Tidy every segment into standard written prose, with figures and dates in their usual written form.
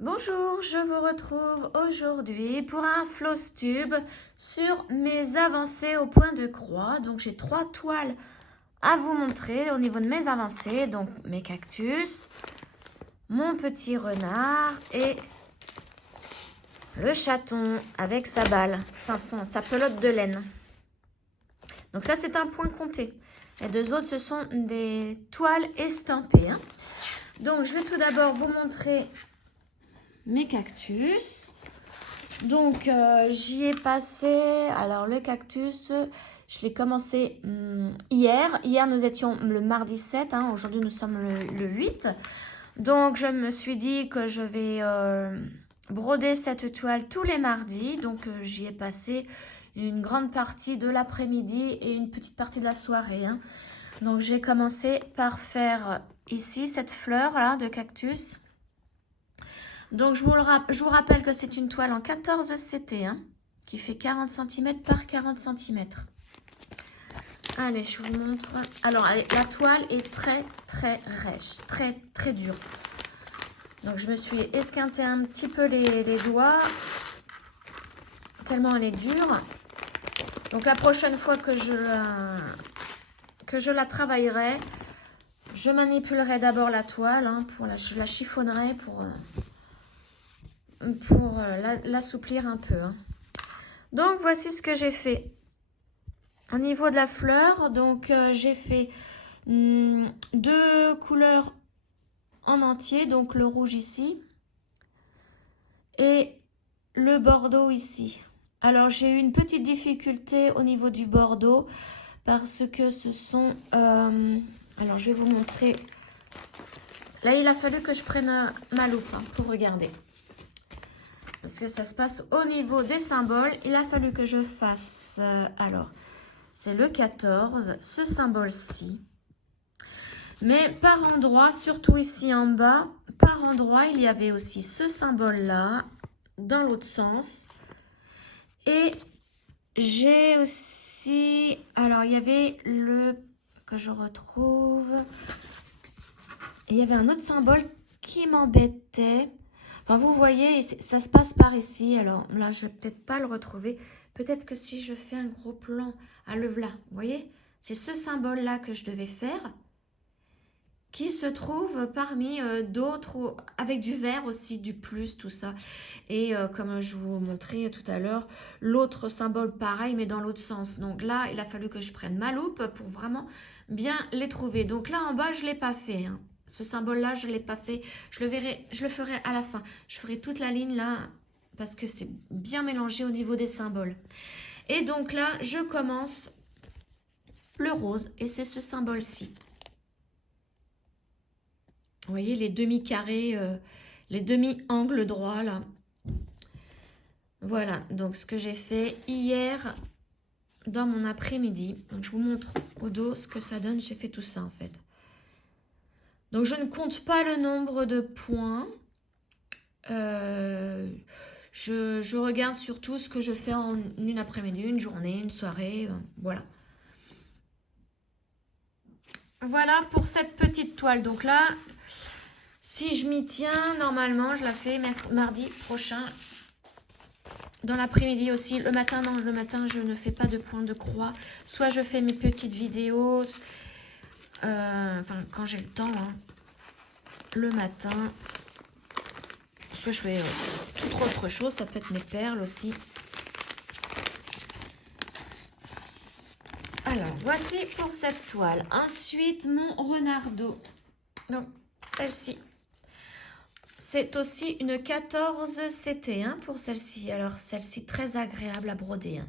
Bonjour, je vous retrouve aujourd'hui pour un floss tube sur mes avancées au point de croix. Donc j'ai 3 toiles à vous montrer au niveau de mes avancées. Donc mes cactus, mon petit renard et le chaton avec sa balle, enfin sa pelote de laine. Donc ça c'est un point compté. Les deux autres ce sont des toiles estampées. Donc je vais tout d'abord vous montrer mes cactus. Donc j'y ai passé, alors le cactus, je l'ai commencé hier. Hier nous étions le mardi 7, aujourd'hui nous sommes le 8. Donc je me suis dit que je vais broder cette toile tous les mardis. Donc j'y ai passé une grande partie de l'après-midi et une petite partie de la soirée. Donc j'ai commencé par faire ici cette fleur là de cactus. Donc je vous rappelle que c'est une toile en 14 CT qui fait 40 cm par 40 cm. Allez, je vous montre. Alors la toile est très rêche, très dure. Donc je me suis esquinté un petit peu les doigts tellement elle est dure. Donc la prochaine fois que je la travaillerai, je manipulerai d'abord la toile je la chiffonnerai pour l'assouplir un peu. Donc voici ce que j'ai fait au niveau de la fleur. Donc j'ai fait 2 couleurs en entier, donc le rouge ici et le bordeaux ici. Alors j'ai eu une petite difficulté au niveau du bordeaux parce que ce sont alors je vais vous montrer. Là il a fallu que je prenne ma loupe pour regarder. Parce que ça se passe au niveau des symboles. Il a fallu que je fasse, alors, c'est le 14, ce symbole-ci. Mais par endroit, surtout ici en bas, par endroit, il y avait aussi ce symbole-là, dans l'autre sens. Et j'ai aussi, alors il y avait que je retrouve, il y avait un autre symbole qui m'embêtait. Enfin, vous voyez, ça se passe par ici. Alors là, je vais peut-être pas le retrouver. Peut-être que si je fais un gros plan à le voilà, vous voyez, c'est ce symbole-là que je devais faire, qui se trouve parmi d'autres, avec du vert aussi, du plus, tout ça. Et comme je vous montrais tout à l'heure, l'autre symbole pareil, mais dans l'autre sens. Donc là, il a fallu que je prenne ma loupe pour vraiment bien les trouver. Donc là, en bas, je ne l'ai pas fait, Ce symbole-là, je ne l'ai pas fait. Je le ferai à la fin. Je ferai toute la ligne là, parce que c'est bien mélangé au niveau des symboles. Et donc là, je commence le rose, et c'est ce symbole-ci. Vous voyez les demi-carrés, les demi-angles droits là. Voilà, donc ce que j'ai fait hier dans mon après-midi. Donc je vous montre au dos ce que ça donne. J'ai fait tout ça en fait. Donc je ne compte pas le nombre de points. Je regarde surtout ce que je fais en une après-midi, une journée, une soirée. Voilà. Voilà pour cette petite toile. Donc là, si je m'y tiens, normalement, je la fais mardi prochain. Dans l'après-midi aussi. Le matin, non, le matin, je ne fais pas de point de croix. Soit je fais mes petites vidéos, enfin, quand j'ai le temps, le matin. Soit je fais toute autre chose. Ça peut être mes perles aussi. Alors, voici pour cette toile. Ensuite, mon renardeau. Donc, celle-ci. C'est aussi une 14 CT pour celle-ci. Alors, celle-ci, très agréable à broder.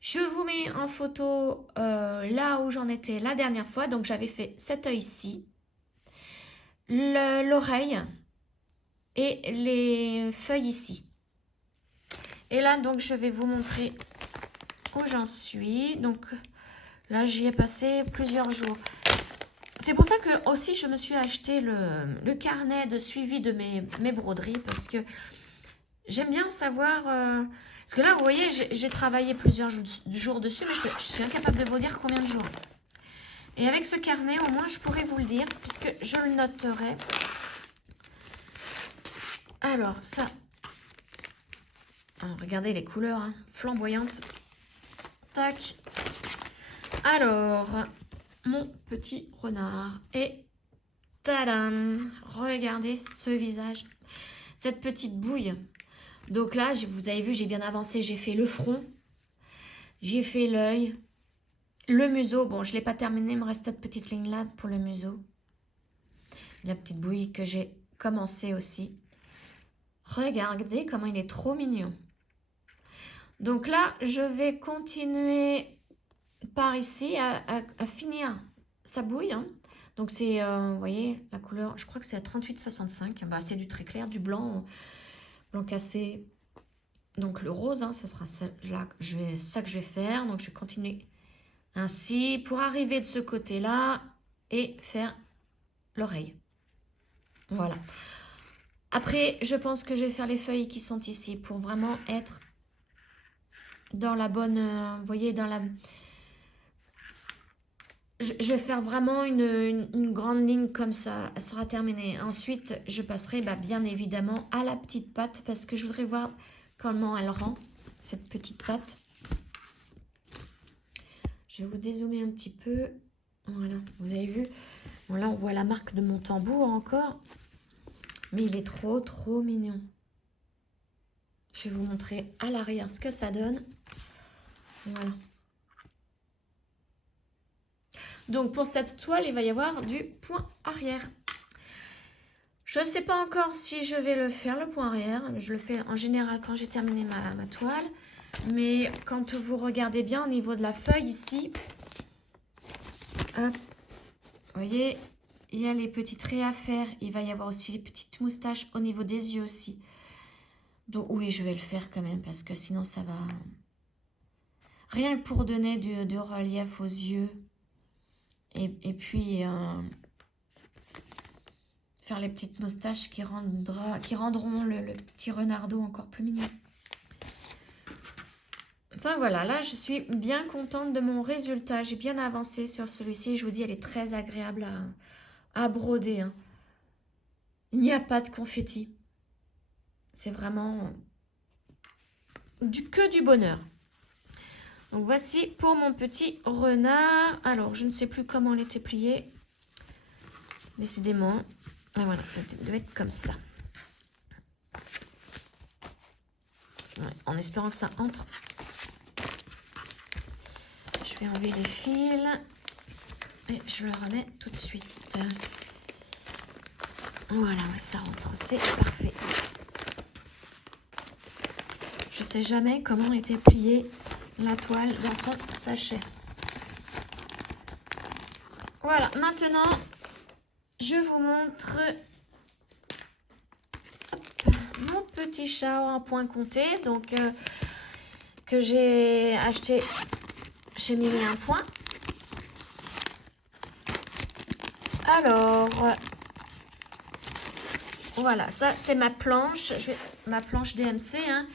Je vous mets en photo là où j'en étais la dernière fois. Donc, j'avais fait cet œil-ci, l'oreille et les feuilles ici. Et là, donc, je vais vous montrer où j'en suis. Donc, là, j'y ai passé plusieurs jours. C'est pour ça que aussi je me suis acheté le carnet de suivi de mes broderies, parce que j'aime bien savoir... parce que là, vous voyez, j'ai travaillé plusieurs jours dessus, mais je suis incapable de vous dire combien de jours. Et avec ce carnet, au moins, je pourrais vous le dire, puisque je le noterai. Alors, ça... Alors, regardez les couleurs, hein, flamboyantes. Tac. Alors, mon petit renard. Et tadam! Regardez ce visage. Cette petite bouille. Donc là, vous avez vu, j'ai bien avancé. J'ai fait le front. J'ai fait l'œil. Le museau. Bon, je ne l'ai pas terminé. Il me reste cette petite ligne là pour le museau. La petite bouille que j'ai commencé aussi. Regardez comment il est trop mignon. Donc là, je vais continuer par ici à finir sa bouille. Hein. Donc c'est, vous voyez, la couleur, je crois que c'est à 38,65. Bah, c'est du très clair, du blanc, blanc cassé. Donc le rose, hein, ça sera ça, là, ça que je vais faire. Donc je vais continuer ainsi pour arriver de ce côté-là et faire l'oreille. Voilà. Après, je pense que je vais faire les feuilles qui sont ici pour vraiment être dans la bonne, vous voyez, dans la... Je vais faire vraiment une grande ligne comme ça, elle sera terminée. Ensuite, je passerai bien évidemment à la petite patte parce que je voudrais voir comment elle rend, cette petite patte. Je vais vous dézoomer un petit peu. Voilà, vous avez vu. Bon, là, on voit la marque de mon tambour encore. Mais il est trop, trop mignon. Je vais vous montrer à l'arrière ce que ça donne. Voilà. Donc, pour cette toile, il va y avoir du point arrière. Je ne sais pas encore si je vais le faire, le point arrière. Je le fais en général quand j'ai terminé ma toile. Mais quand vous regardez bien au niveau de la feuille ici, hop, vous voyez, il y a les petits traits à faire. Il va y avoir aussi les petites moustaches au niveau des yeux aussi. Donc oui, je vais le faire quand même parce que sinon ça va... Rien que pour donner du relief aux yeux. Et puis faire les petites moustaches qui rendront le petit renardeau encore plus mignon. Enfin voilà, là je suis bien contente de mon résultat. J'ai bien avancé sur celui-ci. Je vous dis, elle est très agréable à broder. Hein. Il n'y a pas de confetti. C'est vraiment que du bonheur. Donc voici pour mon petit renard. Alors, je ne sais plus comment il était plié. Décidément. Et voilà, ça doit être comme ça. Ouais, en espérant que ça entre. Je vais enlever les fils. Et je le remets tout de suite. Voilà, ouais, ça rentre. C'est parfait. Je ne sais jamais comment était pliée la toile dans son sachet. Voilà, maintenant, je vous montre mon petit chat en point compté. Donc, que j'ai acheté chez Mille et un Point. Alors, voilà, ça c'est ma planche. Ma planche DMC, hein.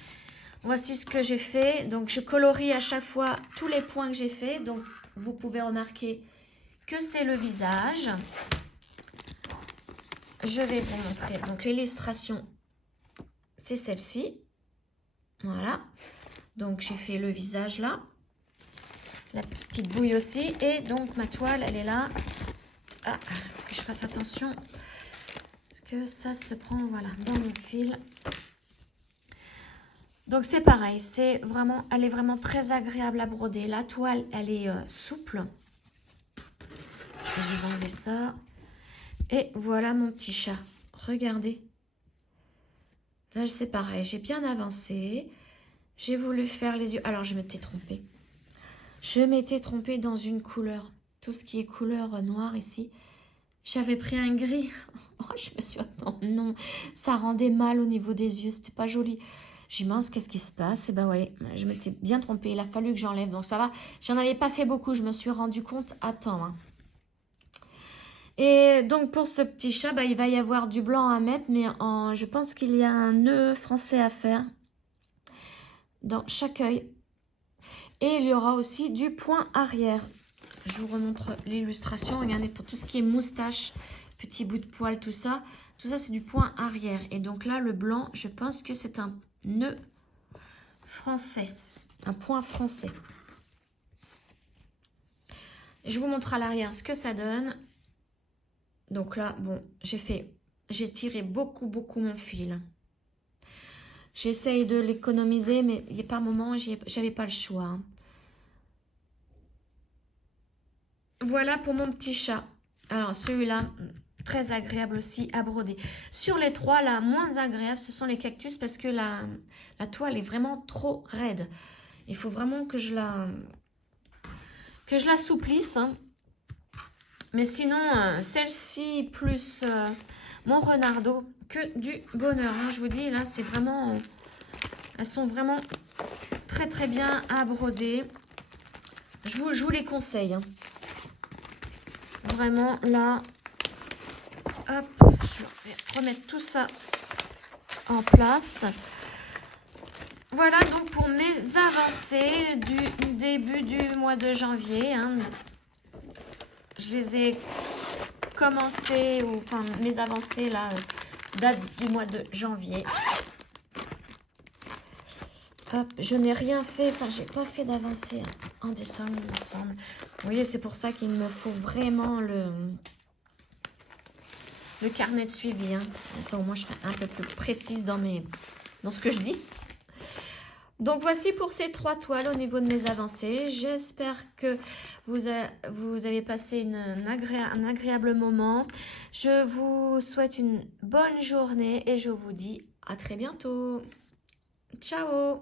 Voici ce que j'ai fait. Donc, je colorie à chaque fois tous les points que j'ai fait. Donc, vous pouvez remarquer que c'est le visage. Je vais vous montrer. Donc, l'illustration, c'est celle-ci. Voilà. Donc, j'ai fait le visage là. La petite bouille aussi. Et donc, ma toile, elle est là. Ah, que je fasse attention. Parce que ça se prend, voilà, dans mon fil. Donc c'est pareil, elle est vraiment très agréable à broder. La toile, elle est souple. Je vais vous enlever ça. Et voilà mon petit chat. Regardez. Là, c'est pareil, j'ai bien avancé. J'ai voulu faire les yeux. Alors, je m'étais trompée. Je m'étais trompée dans une couleur. Tout ce qui est couleur noire ici. J'avais pris un gris. Oh, je me suis dit, non, ça rendait mal au niveau des yeux. C'était pas joli. J'ai dit, mince, qu'est-ce qui se passe? Et ben ouais, je m'étais bien trompée. Il a fallu que j'enlève. Donc ça va. J'en avais pas fait beaucoup. Je me suis rendu compte à temps. Hein. Et donc pour ce petit chat, il va y avoir du blanc à mettre. Mais je pense qu'il y a un nœud français à faire dans chaque œil. Et il y aura aussi du point arrière. Je vous remontre l'illustration. Regardez, pour tout ce qui est moustache, petits bouts de poil, tout ça. Tout ça, c'est du point arrière. Et donc là, le blanc, je pense que c'est un nœud français. Un point français. Je vous montre à l'arrière ce que ça donne. Donc là, bon, j'ai tiré beaucoup mon fil. J'essaye de l'économiser, mais il y a par moment, j'avais pas le choix. Hein. Voilà pour mon petit chat. Alors celui-là, très agréable aussi à broder. Sur les trois, la moins agréable, ce sont les cactus parce que la toile est vraiment trop raide. Il faut vraiment que je l'assouplisse. Hein. Mais sinon, celle-ci plus mon renardeau, que du bonheur. Hein. Je vous dis, là, c'est vraiment... elles sont vraiment très bien à broder. Je vous les conseille. Hein. Vraiment, là... Hop, je vais remettre tout ça en place. Voilà donc pour mes avancées du début du mois de janvier. Hein. Je les ai commencées, enfin mes avancées là, datent du mois de janvier. Hop, je n'ai rien fait, enfin j'ai pas fait d'avancée en décembre, il me semble. Vous voyez, c'est pour ça qu'il me faut vraiment le carnet de suivi. Hein. Comme ça au moins je serai un peu plus précise dans ce que je dis. Donc voici pour ces trois toiles au niveau de mes avancées. J'espère que vous avez passé un agréable moment. Je vous souhaite une bonne journée et je vous dis à très bientôt. Ciao!